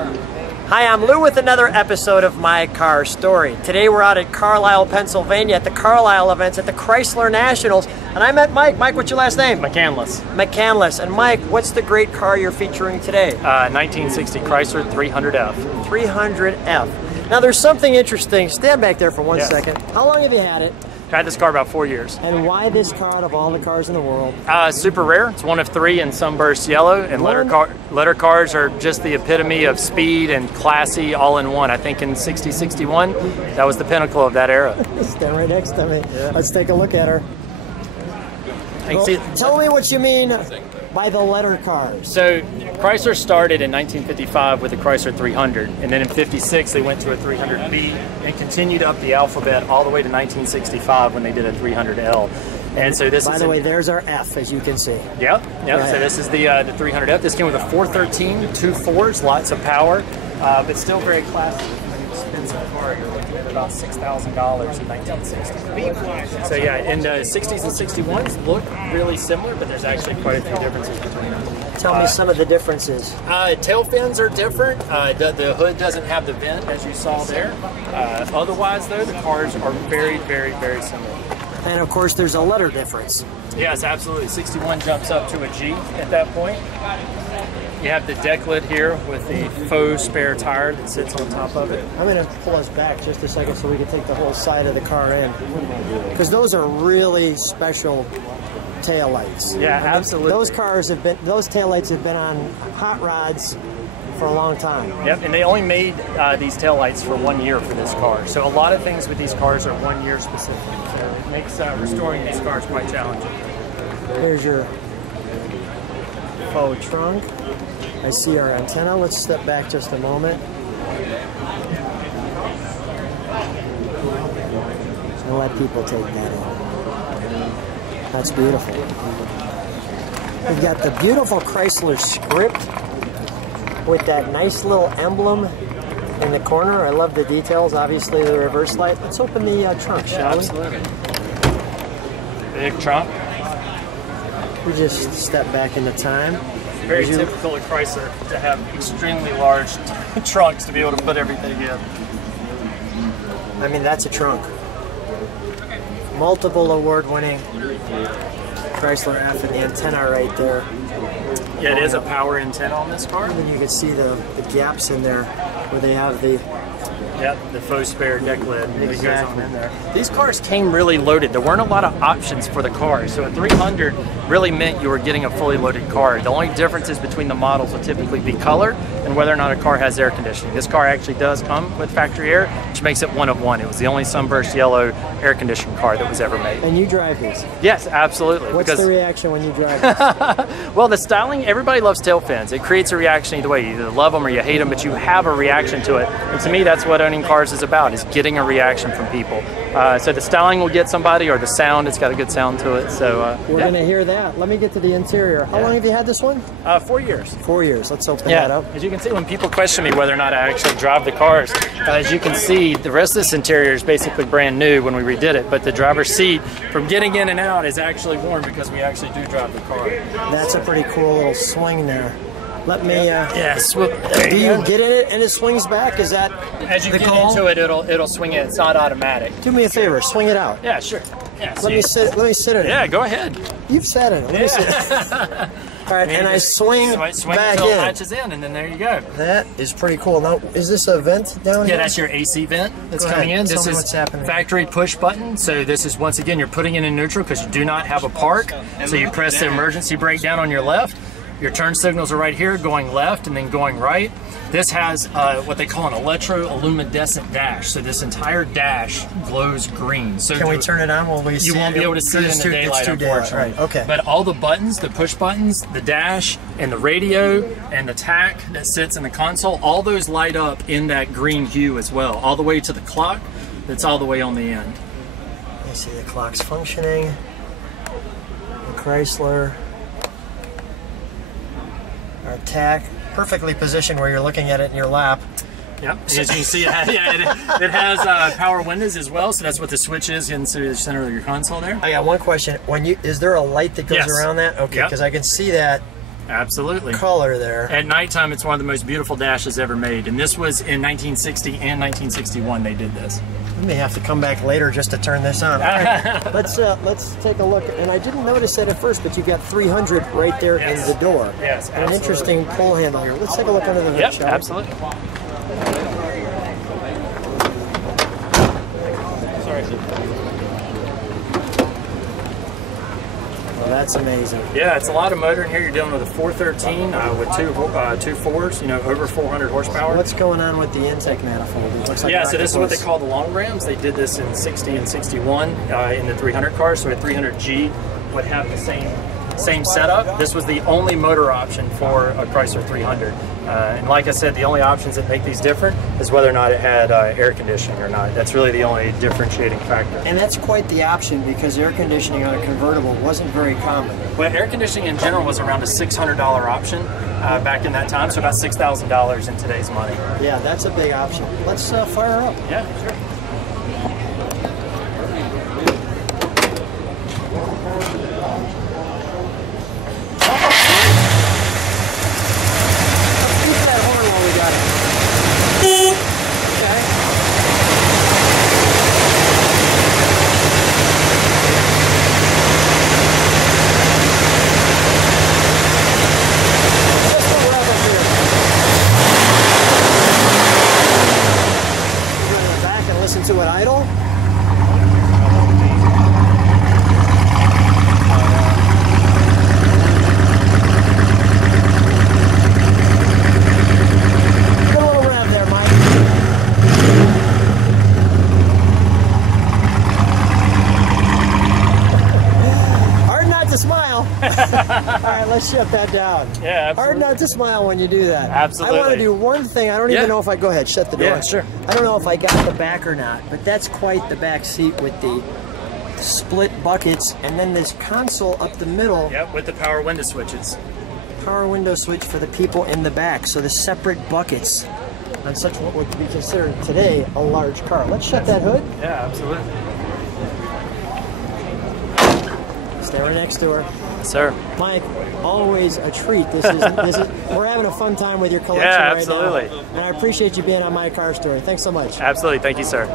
Hi, I'm Lou with another episode of My Car Story. Today we're out at Carlisle, Pennsylvania at the Carlisle events at the Chrysler Nationals. And I met Mike. Mike, what's your last name? McCandless. McCandless. And Mike, what's the great car you're featuring today? 1960 Chrysler 300F. 300F. Now there's something interesting. Stand back there for one second. How long have you had it? I had this car about 4 years. And why this car out of all the cars in the world? Super rare. It's one of 3 in Sunburst yellow, and letter cars are just the epitome of speed and classy all in one. I think in 60-61, that was the pinnacle of that era. Stand right next to me. Yeah. Let's take a look at her. Well, tell me what you mean by the letter cars. So Chrysler started in 1955 with the Chrysler 300, and then in 56 they went to a 300B and continued up the alphabet all the way to 1965 when they did a 300L. And so this, by the way, there's our F, as you can see. Yep. Right. So this is the 300F. This came with a 413, 2 4s, lots of power, but still very classy. Expensive car. You're looking at about $6,000 in 1960. So yeah, in the 60s and 61s look really similar, but there's actually quite a few differences between them. Tell me some of the differences. Tail fins are different. The hood doesn't have the vent as you saw there. Otherwise, though, the cars are very, very, very similar. And of course, there's a letter difference. Yes, absolutely. 61 jumps up to a G at that point. You have the deck lid here with the faux spare tire that sits on top of it. I'm going to pull us back just a second so we can take the whole side of the car in. Because those are really special taillights. Yeah, absolutely. Those taillights have been on hot rods for a long time. Yep, and they only made these taillights for 1 year for this car. So a lot of things with these cars are 1 year specific. So it makes restoring these cars quite challenging. Here's your faux trunk. I see our antenna. Let's step back just a moment. And let people take that in. That's beautiful. We've got the beautiful Chrysler script with that nice little emblem in the corner. I love the details, obviously the reverse light. Let's open the trunk, shall we? Absolutely. Big trunk. We just step back into time. Very typical of Chrysler to have extremely large trunks to be able to put everything in. I mean, that's a trunk. Multiple award-winning Chrysler F and the antenna right there. Yeah, it is a power antenna on this car. And you can see the gaps in there where they have the... Yep, the faux spare deck lid that goes on in there. These cars came really loaded. There weren't a lot of options for the car. So a 300 really meant you were getting a fully loaded car. The only differences between the models will typically be color and whether or not a car has air conditioning. This car actually does come with factory air, which makes it one of one. It was the only Sunburst yellow air conditioned car that was ever made. And you drive these? Yes, absolutely. What's the reaction when you drive these? Well, the styling, everybody loves tail fins. It creates a reaction either way. You either love them or you hate them, but you have a reaction to it. And to me, that's what owning cars is about, is getting a reaction from people. So the styling will get somebody, or the sound, it's got a good sound to it. So we're going to hear that. Let me get to the interior. How long have you had this one? 4 years. 4 years. Let's open that up. As you can see, when people question me whether or not I actually drive the cars, as you can see, the rest of this interior is basically brand new when we redid it, but the driver's seat from getting in and out is actually worn because we actually do drive the car. That's a pretty cool little swing there. Let me, do you get in it and it swings back? Is that as you get into it, it'll swing it. It's not automatic. Do me a favor, swing it out. Yeah, sure. Yeah, let me sit in it. Yeah, go ahead. You've sat in it. Let me sit. All right, and I swing back until in. It latches in, and then there you go. That is pretty cool. Now, is this a vent down here? Yeah, that's your AC vent that's coming in. This is factory push button. So this is, once again, you're putting it in neutral because you do not have a park. So you press the emergency brake down on your left. Your turn signals are right here, going left and then going right. This has what they call an electroluminescent dash. So this entire dash glows green. So can we turn it on? Will we see you won't be able to see it in the daylight, unfortunately. Right, okay. But all the buttons, the push buttons, the dash, and the radio, and the tack that sits in the console, all those light up in that green hue as well, all the way to the clock that's all the way on the end. You see the clock's functioning. The Chrysler. Our tack, perfectly positioned where you're looking at it in your lap. Yep, as you can see, it has power windows as well, so that's what the switch is into the center of your console there. I got one question. Is there a light that goes around that? Okay, because I can see that Absolutely. color there. At nighttime, it's one of the most beautiful dashes ever made. And this was in 1960 and 1961 they did this. We may have to come back later just to turn this on. All right, let's take a look. And I didn't notice that at first, but you've got 300 right there in the door. Yes, and an interesting pull handle here. Let's take a look under the hood, Yep, shall we? absolutely. That's amazing. Yeah, it's a lot of motor in here. You're dealing with a 413 with two fours, you know, over 400 horsepower. What's going on with the intake manifold? It looks like so this is what they call the long rims. They did this in 60 and 61 in the 300 cars. So a 300G would have the same setup. This was the only motor option for a Chrysler 300. And like I said, the only options that make these different is whether or not it had air conditioning or not. That's really the only differentiating factor. And that's quite the option, because air conditioning on a convertible wasn't very common. But air conditioning in general was around a $600 option back in that time, so about $6,000 in today's money. Yeah, that's a big option. Let's fire up. Yeah, sure. To an idle. Go a little rev there, Mike. Hard not to smile. All right, let's shut that down. Yeah, absolutely. Hard not to smile when you do that. Absolutely. I want to do one thing. I don't even know if I go ahead. Shut the door. Yeah, sure. I don't know if I got the back or not, but that's quite the back seat with the split buckets, and then this console up the middle. Yep, with the power window switches. Power window switch for the people in the back. So the separate buckets on such what would be considered today a large car. Let's shut that hood. Yeah, absolutely. Stay right next to her. Sir. Mike, always a treat. This is we're having a fun time with your collection yeah, right absolutely. now. And I appreciate you being on my car story. Thanks so much. Absolutely. Thank you, sir.